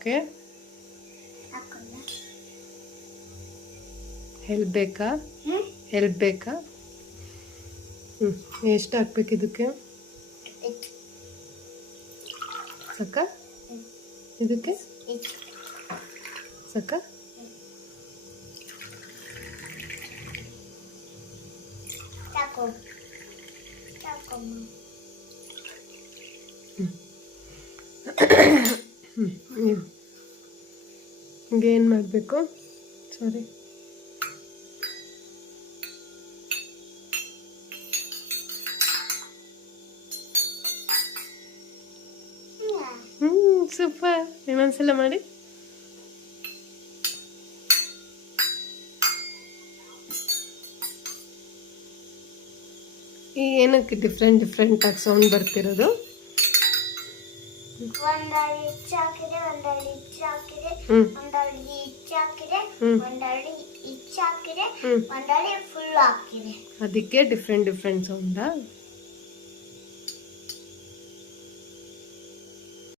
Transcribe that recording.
Okay, ಹೇಳ್ಬೇಕಾ? ಎಷ್ಟು ಹಾಕ್ಬೇಕು ಇದಕ್ಕೆ? ಸಾಕ ಇದಕ್ಕೆ? ಸಾಕ? ಏನು ಮಾಡಬೇಕು? ಸಾರಿ, ಸೂಪರ್. ಇನ್ನೊಂದ್ಸಲ ಮಾಡಿ. ಈ ಏನಕ್ಕೆ ಡಿಫ್ರೆಂಟ್ ಆಗಿ ಸೌಂಡ್ ಬರ್ತಿರೋದು? ಅದಕ್ಕೆ ಡಿಫ್ರೆಂಟ್ ಸೌಂಡಾ?